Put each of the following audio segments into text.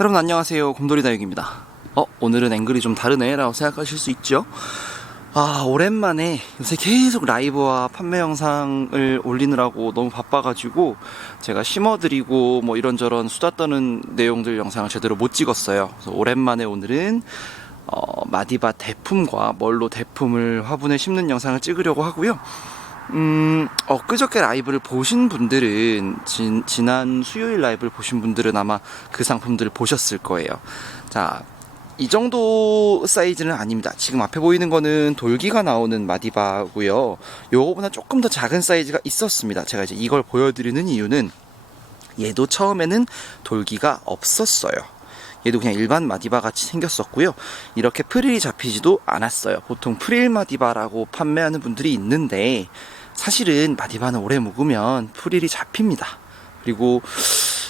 여러분 안녕하세요, 곰돌이다육입니다. 오늘은 앵글이 좀 다르네 라고 생각하실 수 있죠. 오랜만에 요새 계속 라이브와 판매 영상을 올리느라고 너무 바빠가지고 제가 심어드리고 뭐 이런저런 수다 떠는 내용들 영상을 제대로 못 찍었어요. 그래서 오랜만에 오늘은 마디바 대품과 멀로 대품을 화분에 심는 영상을 찍으려고 하고요. 엊그저께 라이브를 보신 분들은 지난 수요일 라이브를 보신 분들은 아마 그 상품들을 보셨을 거예요. 자, 이 정도 사이즈는 아닙니다. 지금 앞에 보이는 거는 돌기가 나오는 마디바고요. 요거보다 조금 더 작은 사이즈가 있었습니다. 제가 이제 이걸 보여드리는 이유는 얘도 처음에는 돌기가 없었어요. 얘도 그냥 일반 마디바 같이 생겼었고요. 이렇게 프릴이 잡히지도 않았어요. 보통 프릴 마디바라고 판매하는 분들이 있는데 사실은 마디바는 오래 묵으면 프릴이 잡힙니다. 그리고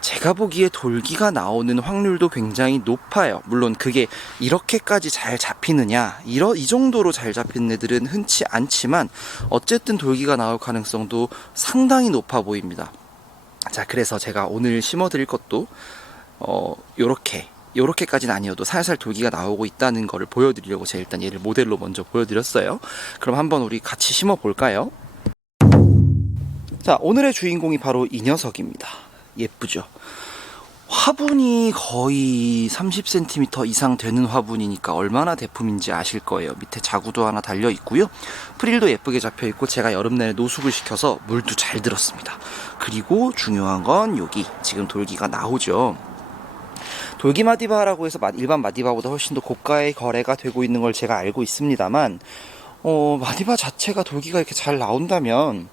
제가 보기에 돌기가 나오는 확률도 굉장히 높아요. 물론 그게 이렇게까지 잘 잡히느냐, 이 정도로 잘 잡히는 애들은 흔치 않지만 어쨌든 돌기가 나올 가능성도 상당히 높아 보입니다. 자, 그래서 제가 오늘 심어드릴 것도 요렇게까지는 아니어도 살살 돌기가 나오고 있다는 거를 보여드리려고 제가 일단 얘를 모델로 먼저 보여드렸어요. 그럼 한번 우리 같이 심어 볼까요? 자, 오늘의 주인공이 바로 이 녀석입니다. 예쁘죠? 화분이 거의 30cm 이상 되는 화분이니까 얼마나 대품인지 아실 거예요. 밑에 자구도 하나 달려 있고요. 프릴도 예쁘게 잡혀 있고 제가 여름 내내 노숙을 시켜서 물도 잘 들었습니다. 그리고 중요한 건 여기 지금 돌기가 나오죠. 돌기 마디바라고 해서 일반 마디바보다 훨씬 더 고가의 거래가 되고 있는 걸 제가 알고 있습니다만 마디바 자체가 돌기가 이렇게 잘 나온다면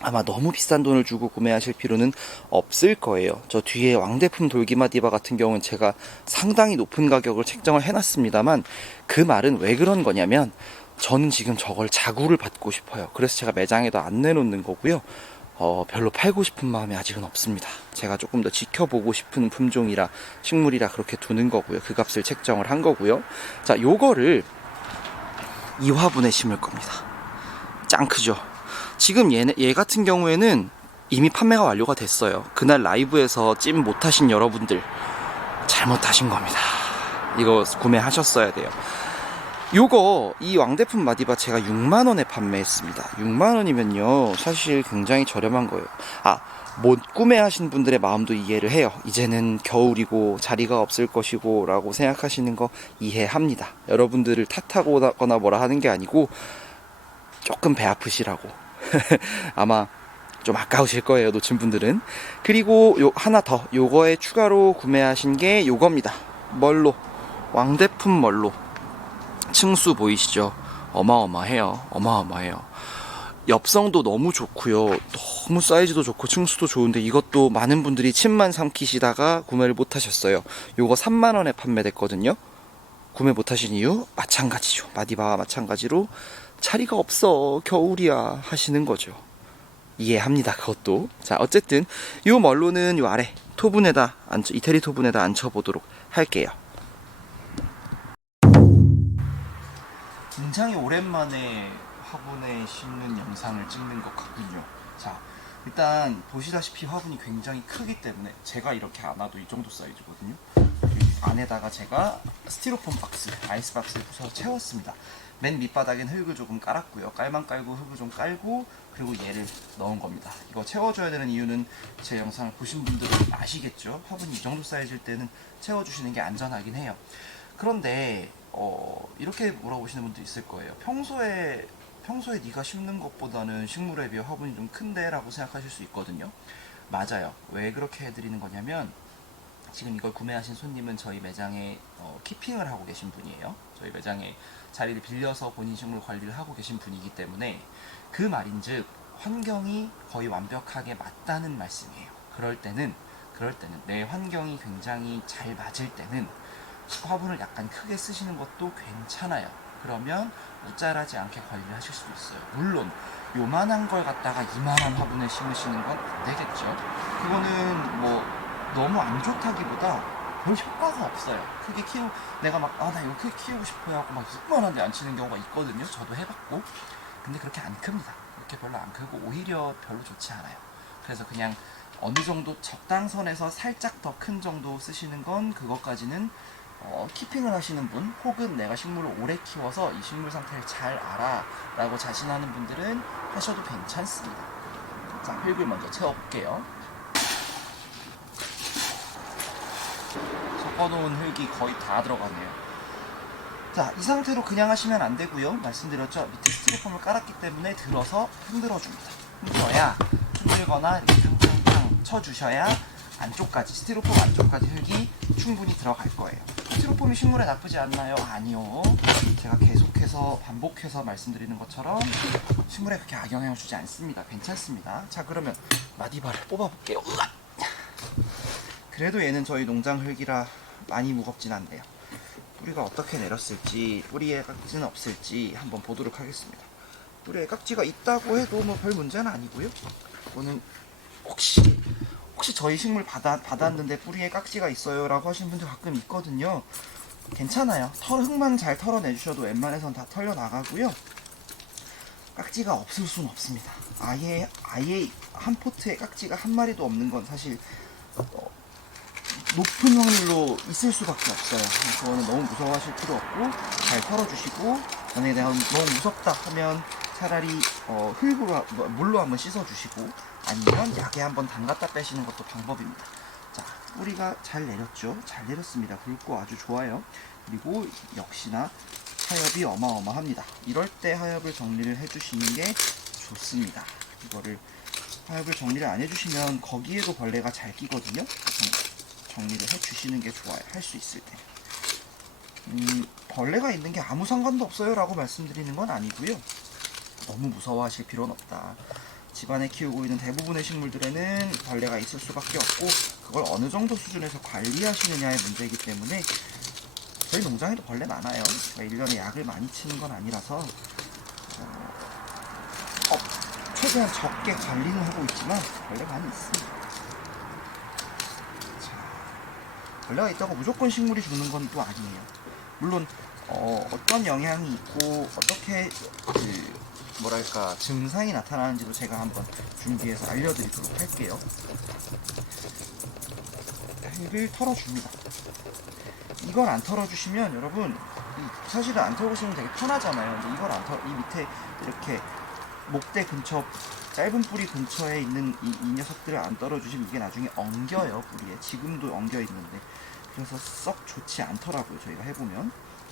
아마 너무 비싼 돈을 주고 구매하실 필요는 없을 거예요. 저 뒤에 왕대품 돌기 마디바 같은 경우는 제가 상당히 높은 가격을 책정을 해놨습니다만 그 말은 왜 그런 거냐면 저는 지금 저걸 자구를 받고 싶어요. 그래서 제가 매장에도 안 내놓는 거고요. 별로 팔고 싶은 마음이 아직은 없습니다. 제가 조금 더 지켜보고 싶은 품종이라 식물이라 그렇게 두는 거고요. 그 값을 책정을 한 거고요. 자, 요거를 이 화분에 심을 겁니다. 짱 크죠? 지금 얘 같은 경우에는 이미 판매가 완료가 됐어요. 그날 라이브에서 찜 못하신 여러분들 잘못하신 겁니다. 이거 구매하셨어야 돼요. 요거 이 왕대품 마디바 제가 6만원에 판매했습니다. 6만원이면요 사실 굉장히 저렴한 거예요. 못 구매하신 분들의 마음도 이해를 해요. 이제는 겨울이고 자리가 없을 것이고 라고 생각하시는 거 이해합니다. 여러분들을 탓하거나 뭐라 하는 게 아니고 조금 배 아프시라고 아마 좀 아까우실 거예요, 놓친 분들은. 그리고 하나 더, 요거에 추가로 구매하신 게 요겁니다. 멀로, 왕대품 멀로. 층수 보이시죠? 어마어마해요. 엽성도 너무 좋고요. 너무 사이즈도 좋고 층수도 좋은데 이것도 많은 분들이 침만 삼키시다가 구매를 못 하셨어요. 요거 3만원에 판매됐거든요. 구매 못 하신 이유? 마찬가지죠. 마디바와 마찬가지로 자리가 없어, 겨울이야 하시는 거죠. 이해합니다, 그것도. 자, 어쨌든 요 멀로는 요 아래 토분에다 이태리 토분에다 앉혀보도록 할게요. 굉장히 오랜만에 화분에 심는 영상을 찍는 것 같군요. 자, 일단 보시다시피 화분이 굉장히 크기 때문에 제가 이렇게 안 와도 이 정도 사이즈거든요. 안에다가 제가 스티로폼 박스, 아이스 박스를 부숴서 채웠습니다. 맨 밑바닥엔 흙을 조금 깔았고요. 깔만 깔고 흙을 좀 깔고 그리고 얘를 넣은 겁니다. 이거 채워줘야 되는 이유는 제 영상을 보신 분들은 아시겠죠? 화분이 이 정도 사이즈일 때는 채워주시는 게 안전하긴 해요. 그런데 이렇게 물어보시는 분도 있을 거예요. 평소에 네가 심는 것보다는 식물에 비해 화분이 좀 큰데? 라고 생각하실 수 있거든요. 맞아요. 왜 그렇게 해드리는 거냐면 지금 이걸 구매하신 손님은 저희 매장에 키핑을 하고 계신 분이에요. 저희 매장에 자리를 빌려서 본인 식물 관리를 하고 계신 분이기 때문에 그 말인즉 환경이 거의 완벽하게 맞다는 말씀이에요. 그럴 때는 내 환경이 굉장히 잘 맞을 때는 화분을 약간 크게 쓰시는 것도 괜찮아요. 그러면 무짤하지 않게 관리를 하실 수 있어요. 물론 요만한 걸 갖다가 이만한 화분에 심으시는 건 안 되겠죠. 그거는 뭐 너무 안 좋다기보다 별 효과가 없어요. 내가 나 이거 크게 키우고 싶어요 하고 막 이만한데 안 치는 경우가 있거든요. 저도 해봤고. 근데 그렇게 안 큽니다. 그렇게 별로 안 크고 오히려 별로 좋지 않아요. 그래서 그냥 어느 정도 적당선에서 살짝 더 큰 정도 쓰시는 건 그것까지는 키핑을 하시는 분 혹은 내가 식물을 오래 키워서 이 식물 상태를 잘 알아 라고 자신하는 분들은 하셔도 괜찮습니다. 자, 흙을 먼저 채워볼게요. 섞어놓은 흙이 거의 다 들어가네요. 자, 이 상태로 그냥 하시면 안 되고요. 말씀드렸죠? 밑에 스티로폼을 깔았기 때문에 들어서 흔들어줍니다. 흔들거나 이렇게 탕탕탕 쳐주셔야 안쪽까지, 스티로폼 안쪽까지 흙이 충분히 들어갈 거예요. 스티로폼이 식물에 나쁘지 않나요? 아니요. 제가 계속해서 반복해서 말씀드리는 것처럼 식물에 그렇게 악영향을 주지 않습니다. 괜찮습니다. 자, 그러면 마디바를 뽑아볼게요. 으악! 그래도 얘는 저희 농장 흙이라 많이 무겁진 않네요. 뿌리가 어떻게 내렸을지, 뿌리에 깍지는 없을지 한번 보도록 하겠습니다. 뿌리에 깍지가 있다고 해도 뭐 별 문제는 아니고요. 이거는 혹시 저희 식물 받았는데 뿌리에 깍지가 있어요 라고 하시는 분들 가끔 있거든요. 괜찮아요. 흙만 잘 털어내주셔도 웬만해선 다 털려 나가고요. 깍지가 없을 수는 없습니다. 아예 한 포트에 깍지가 한 마리도 없는 건 사실 높은 확률로 있을 수밖에 없어요. 그거는 너무 무서워하실 필요 없고 잘 털어주시고, 만약에 내가 너무 무섭다 하면 차라리 물로 한번 씻어주시고 아니면 약에 한번 담갔다 빼시는 것도 방법입니다. 자, 뿌리가 잘 내렸죠? 잘 내렸습니다. 굵고 아주 좋아요. 그리고 역시나 하엽이 어마어마합니다. 이럴 때 하엽을 정리를 해주시는 게 좋습니다. 이거를 하엽을 정리를 안 해주시면 거기에도 벌레가 잘 끼거든요. 정리를 해주시는 게 좋아요. 할 수 있을 때. 벌레가 있는 게 아무 상관도 없어요 라고 말씀드리는 건 아니고요. 너무 무서워하실 필요는 없다. 집안에 키우고 있는 대부분의 식물들에는 벌레가 있을 수밖에 없고, 그걸 어느 정도 수준에서 관리하시느냐의 문제이기 때문에, 저희 농장에도 벌레 많아요. 제가 1년에 약을 많이 치는 건 아니라서 최대한 적게 관리는 하고 있지만 벌레 많이 있습니다. 자, 벌레가 있다고 무조건 식물이 죽는 건 또 아니에요. 물론 어떤 영향이 있고 어떻게 증상이 나타나는지도 제가 한번 준비해서 알려드리도록 할게요. 흙을 털어줍니다. 이걸 안 털어주시면 여러분, 사실은 안 털어주시면 되게 편하잖아요. 근데 이걸 이 밑에 이렇게 목대 근처, 짧은 뿌리 근처에 있는 이 녀석들을 안 떨어주시면 이게 나중에 엉겨요. 뿌리에 지금도 엉겨 있는데, 그래서 썩 좋지 않더라고요. 저희가 해보면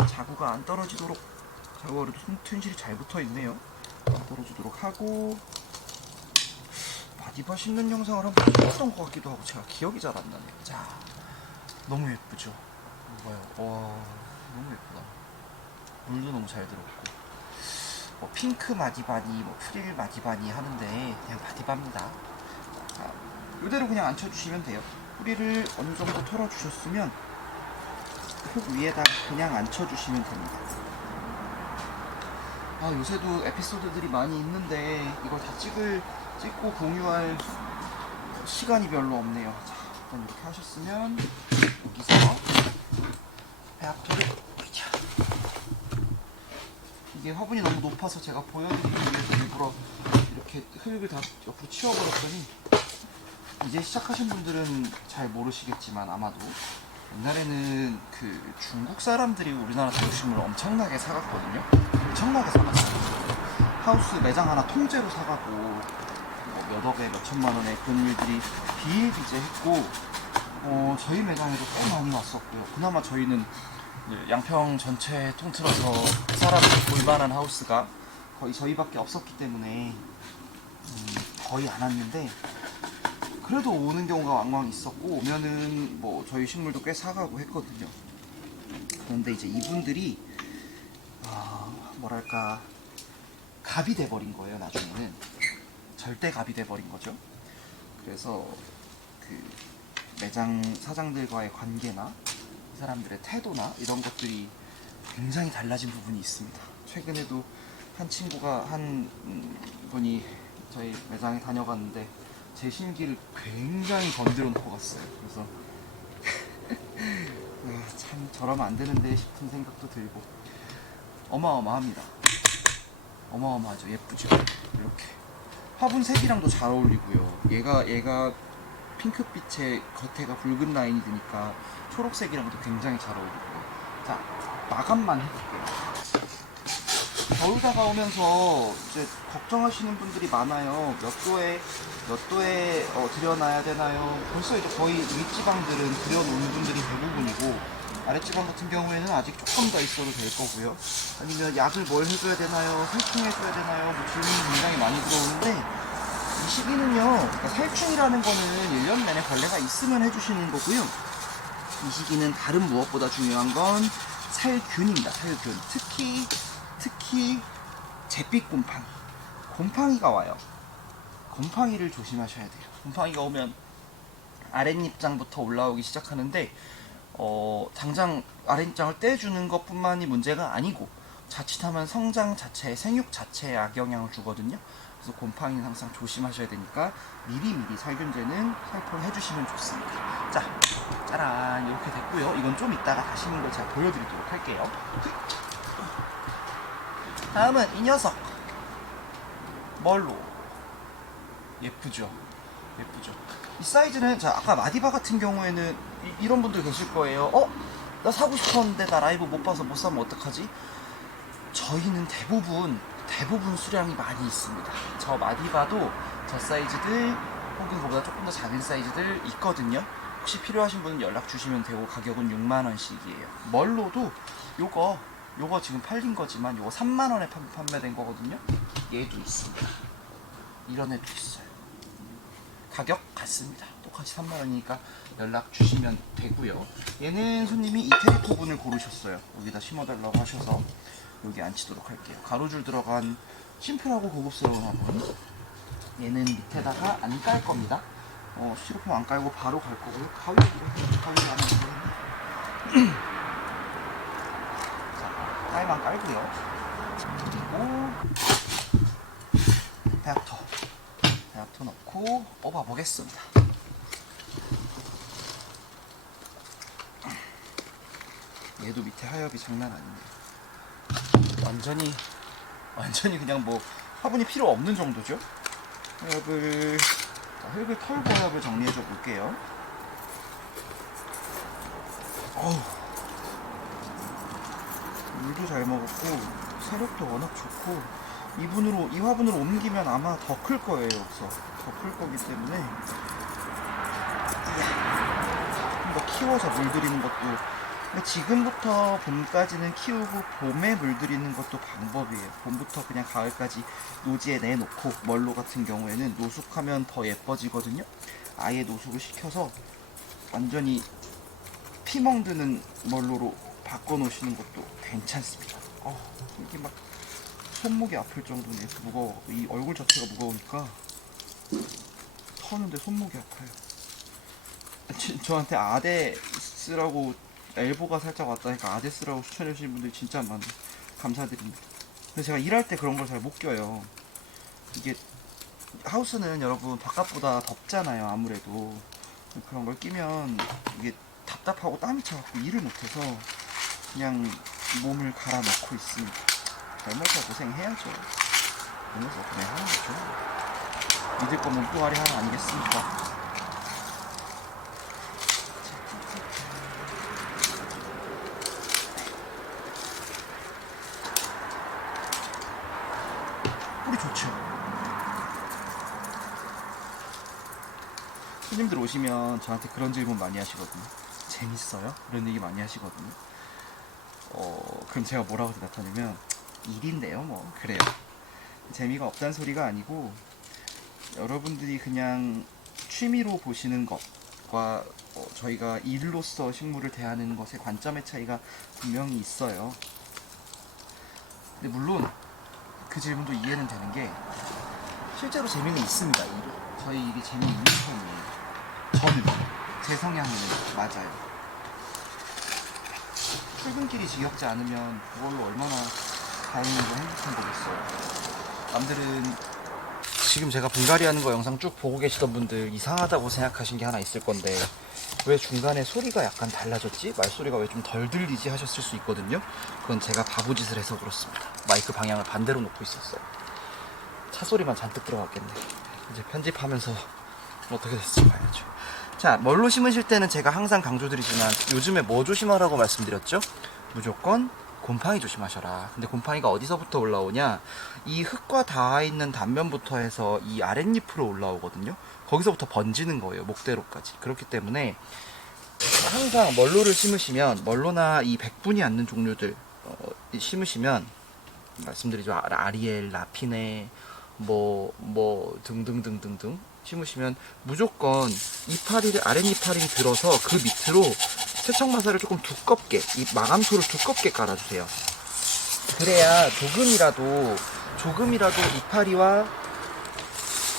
자구가 안 떨어지도록, 자구가 그래도 튼실이 잘 붙어 있네요. 안 떨어지도록 하고, 마디바 심는 영상을 한번 찍었던 것 같기도 하고 제가 기억이 잘 안 나네요. 자, 너무 예쁘죠? 뭐요? 와, 너무 예쁘다. 물도 너무 잘 들었고, 뭐 핑크 마디바니, 뭐 프릴 마디바니 하는데 그냥 마디바입니다. 자, 이대로 그냥 앉혀주시면 돼요. 뿌리를 어느 정도 털어주셨으면 흙 위에다 그냥 앉혀주시면 됩니다. 요새도 에피소드들이 많이 있는데 이걸 다 찍고 공유할 시간이 별로 없네요. 자, 일단 이렇게 하셨으면 여기서 배합토를, 이게 화분이 너무 높아서 제가 보여드리기 위해서 일부러 이렇게 흙을 다 옆으로 치워버렸더니, 이제 시작하신 분들은 잘 모르시겠지만 아마도 옛날에는 중국 사람들이 우리나라 도식물을 엄청나게 사갔거든요. 엄청나게 사갔어요. 하우스 매장 하나 통째로 사가고 몇 억에 몇 천만 원에 그런 일들이 비일비재했고, 저희 매장에도 꽤 많이 왔었고요. 그나마 저희는 양평 전체 통틀어서 사람이 볼만한 하우스가 거의 저희밖에 없었기 때문에 거의 안 왔는데, 그래도 오는 경우가 왕왕 있었고, 오면은 뭐 저희 식물도 꽤 사가고 했거든요. 그런데 이제 이분들이 갑이 돼버린 거예요. 나중에는 절대 갑이 돼버린 거죠. 그래서 매장 사장들과의 관계나 이 사람들의 태도나 이런 것들이 굉장히 달라진 부분이 있습니다. 최근에도 한 분이 저희 매장에 다녀갔는데 제 심기를 굉장히 건드려 놓고 갔어요. 그래서 참 저러면 안 되는데 싶은 생각도 들고, 어마어마합니다. 어마어마하죠. 예쁘죠? 이렇게 화분 색이랑도 잘 어울리고요. 얘가 핑크빛의 겉에가 붉은 라인이 드니까 초록색이랑도 굉장히 잘 어울리고요. 자, 마감만 해볼게요. 겨울 다가오면서 이제 걱정하시는 분들이 많아요. 몇 도에 들여놔야 되나요? 벌써 이제 거의 윗지방들은 들여놓는 분들이 대부분이고, 아랫지방 같은 경우에는 아직 조금 더 있어도 될 거고요. 아니면 약을 뭘 해줘야 되나요? 살충해줘야 되나요? 뭐 질문이 굉장히 많이 들어오는데, 이 시기는요, 그러니까 살충이라는 거는 1년 내내 벌레가 있으면 해주시는 거고요. 이 시기는 다른 무엇보다 중요한 건 살균입니다. 살균. 특히 잿빛 곰팡이가 와요. 곰팡이를 조심하셔야 돼요. 곰팡이가 오면 아랫잎장부터 올라오기 시작하는데 당장 아랫잎장을 떼주는 것뿐만이 문제가 아니고 자칫하면 성장 자체에, 생육 자체에 악영향을 주거든요. 그래서 곰팡이는 항상 조심하셔야 되니까 미리미리 살균제는 살포를 해주시면 좋습니다. 자, 짜란, 이렇게 됐고요. 이건 좀 이따가 다시는 걸 제가 보여드리도록 할게요. 다음은 이 녀석 멀로. 예쁘죠? 예쁘죠? 이 사이즈는, 자, 아까 마디바 같은 경우에는 이런 분들 계실 거예요. 나 사고 싶었는데 나 라이브 못 봐서 못 사면 어떡하지? 저희는 대부분 수량이 많이 있습니다. 저 마디바도 저 사이즈들 혹은 그보다 조금 더 작은 사이즈들 있거든요. 혹시 필요하신 분은 연락 주시면 되고, 가격은 6만원씩이에요. 멀로도 요거 지금 팔린 거지만 요거 3만원에 판매된 거거든요. 얘도 있습니다. 이런 애도 있어요. 가격 같습니다. 똑같이 3만원이니까 연락 주시면 되고요. 얘는 손님이 이태리 토분을 고르셨어요. 여기다 심어달라고 하셔서 여기 앉히도록 할게요. 가로줄 들어간 심플하고 고급스러운 화분. 얘는 밑에다가 안 깔 겁니다. 스티로폼 안 깔고 바로 갈 거고요. 가위로 안 하면 자, 타일만 깔고요. 그리고 배합터 넣고 뽑아 보겠습니다. 얘도 밑에 하엽이 장난 아니네요. 완전히 그냥 뭐 화분이 필요 없는 정도죠. 흙을 털고 하엽을 정리해 줘 볼게요. 물도 잘 먹었고 사력도 워낙 좋고, 이 화분으로 옮기면 아마 더 클 거예요. 여기서 더 클 거기 때문에 좀 더 키워서 물들이는 것도, 지금부터 봄까지는 키우고 봄에 물들이는 것도 방법이에요. 봄부터 그냥 가을까지 노지에 내놓고, 멀로 같은 경우에는 노숙하면 더 예뻐지거든요. 아예 노숙을 시켜서 완전히 피멍드는 멀로로 바꿔놓으시는 것도 괜찮습니다. 이게 막 손목이 아플 정도네. 무거워. 이 얼굴 자체가 무거우니까 터는데 손목이 아파요. 저한테 아대 쓰라고, 엘보가 살짝 왔다니까 아대 쓰라고 추천해 주시는 분들이 진짜 많아요. 감사드립니다. 근데 제가 일할 때 그런 걸 잘 못 껴요. 이게 하우스는 여러분 바깥보다 덥잖아요. 아무래도 그런 걸 끼면 이게 답답하고 땀이 차갖고 일을 못해서 그냥 몸을 갈아 넣고 있습니다. 젊어서 고생해야죠. 젊어서 고생하는 거죠. 믿을 거 몸뚱아리 하나 아니겠습니까? 뿌리 좋죠. 손님들 오시면 저한테 그런 질문 많이 하시거든요. 재밌어요? 이런 얘기 많이 하시거든요. 그럼 제가 뭐라고 대답하냐면, 일인데요 뭐 그래요. 재미가 없다는 소리가 아니고, 여러분들이 그냥 취미로 보시는 것과 저희가 일로서 식물을 대하는 것의 관점의 차이가 분명히 있어요. 근데 물론 그 질문도 이해는 되는 게, 실제로 재미는 있습니다. 저희 일이 재미있는 편이에요. 저는 제 성향은 맞아요. 출근길이 지겹지 않으면 그걸로 얼마나 다행이고 행복한 거겠어요. 남들은 지금 제가 분갈이 하는 거 영상 쭉 보고 계시던 분들 이상하다고 생각하신 게 하나 있을 건데, 왜 중간에 소리가 약간 달라졌지? 말소리가 왜 좀 덜 들리지? 하셨을 수 있거든요. 그건 제가 바보짓을 해서 그렇습니다. 마이크 방향을 반대로 놓고 있었어요. 차 소리만 잔뜩 들어갔겠네. 이제 편집하면서 어떻게 됐을지 봐야죠. 자, 멀로 심으실 때는 제가 항상 강조드리지만 요즘에 뭐 조심하라고 말씀드렸죠? 무조건 곰팡이 조심하셔라. 근데 곰팡이가 어디서부터 올라오냐? 이 흙과 닿아 있는 단면부터 해서 이 아랫잎으로 올라오거든요. 거기서부터 번지는 거예요. 목대로까지. 그렇기 때문에 항상 멀로를 심으시면, 멀로나 이 백분이 않는 종류들 심으시면, 말씀드리죠. 아리엘, 라피네, 등등등등등 심으시면 무조건 아랫이파리를 들어서 그 밑으로 세척마사를 조금 두껍게, 이 마감토를 두껍게 깔아주세요. 그래야 조금이라도 이파리와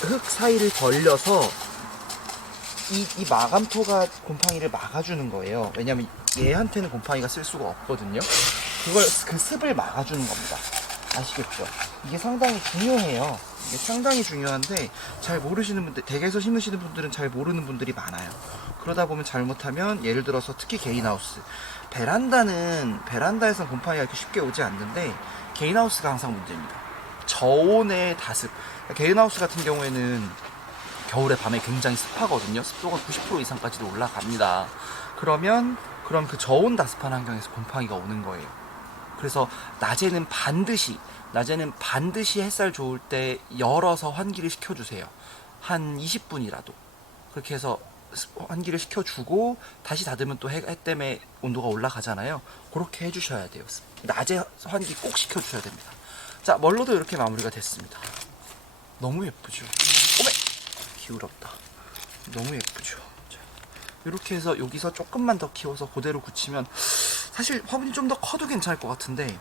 흙 사이를 벌려서 이 마감토가 곰팡이를 막아주는 거예요. 왜냐면 얘한테는 곰팡이가 쓸 수가 없거든요. 그 습을 막아주는 겁니다. 아시겠죠? 이게 상당히 중요해요. 이게 상당히 중요한데 잘 모르시는 분들, 댁에서 심으시는 분들은 잘 모르는 분들이 많아요. 그러다 보면 잘못하면 예를 들어서 특히 개인하우스, 베란다에서 곰팡이가 이렇게 쉽게 오지 않는데 개인하우스가 항상 문제입니다. 저온의 다습. 개인하우스 같은 경우에는 겨울에 밤에 굉장히 습하거든요. 습도가 90% 이상까지도 올라갑니다. 그럼 그 저온 다습한 환경에서 곰팡이가 오는 거예요. 그래서 낮에는 반드시 햇살 좋을 때 열어서 환기를 시켜주세요. 한 20분이라도. 그렇게 해서 환기를 시켜주고 다시 닫으면 또 해 때문에 온도가 올라가잖아요. 그렇게 해주셔야 돼요. 낮에 환기 꼭 시켜주셔야 됩니다. 자, 멀로도 이렇게 마무리가 됐습니다. 너무 예쁘죠? 오메! 기울었다. 너무 예쁘죠? 자, 이렇게 해서 여기서 조금만 더 키워서 그대로 굳히면 사실 화분이 좀 더 커도 괜찮을 것 같은데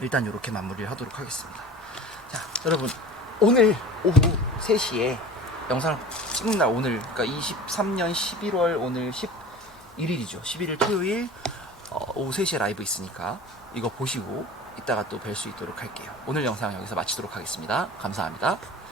일단 이렇게 마무리를 하도록 하겠습니다. 자, 여러분, 오늘 오후 3시에 영상 찍는 날, 오늘 그러니까 23년 11월 오늘 11일이죠. 11일 토요일 오후 3시에 라이브 있으니까 이거 보시고 이따가 또 뵐 수 있도록 할게요. 오늘 영상 여기서 마치도록 하겠습니다. 감사합니다.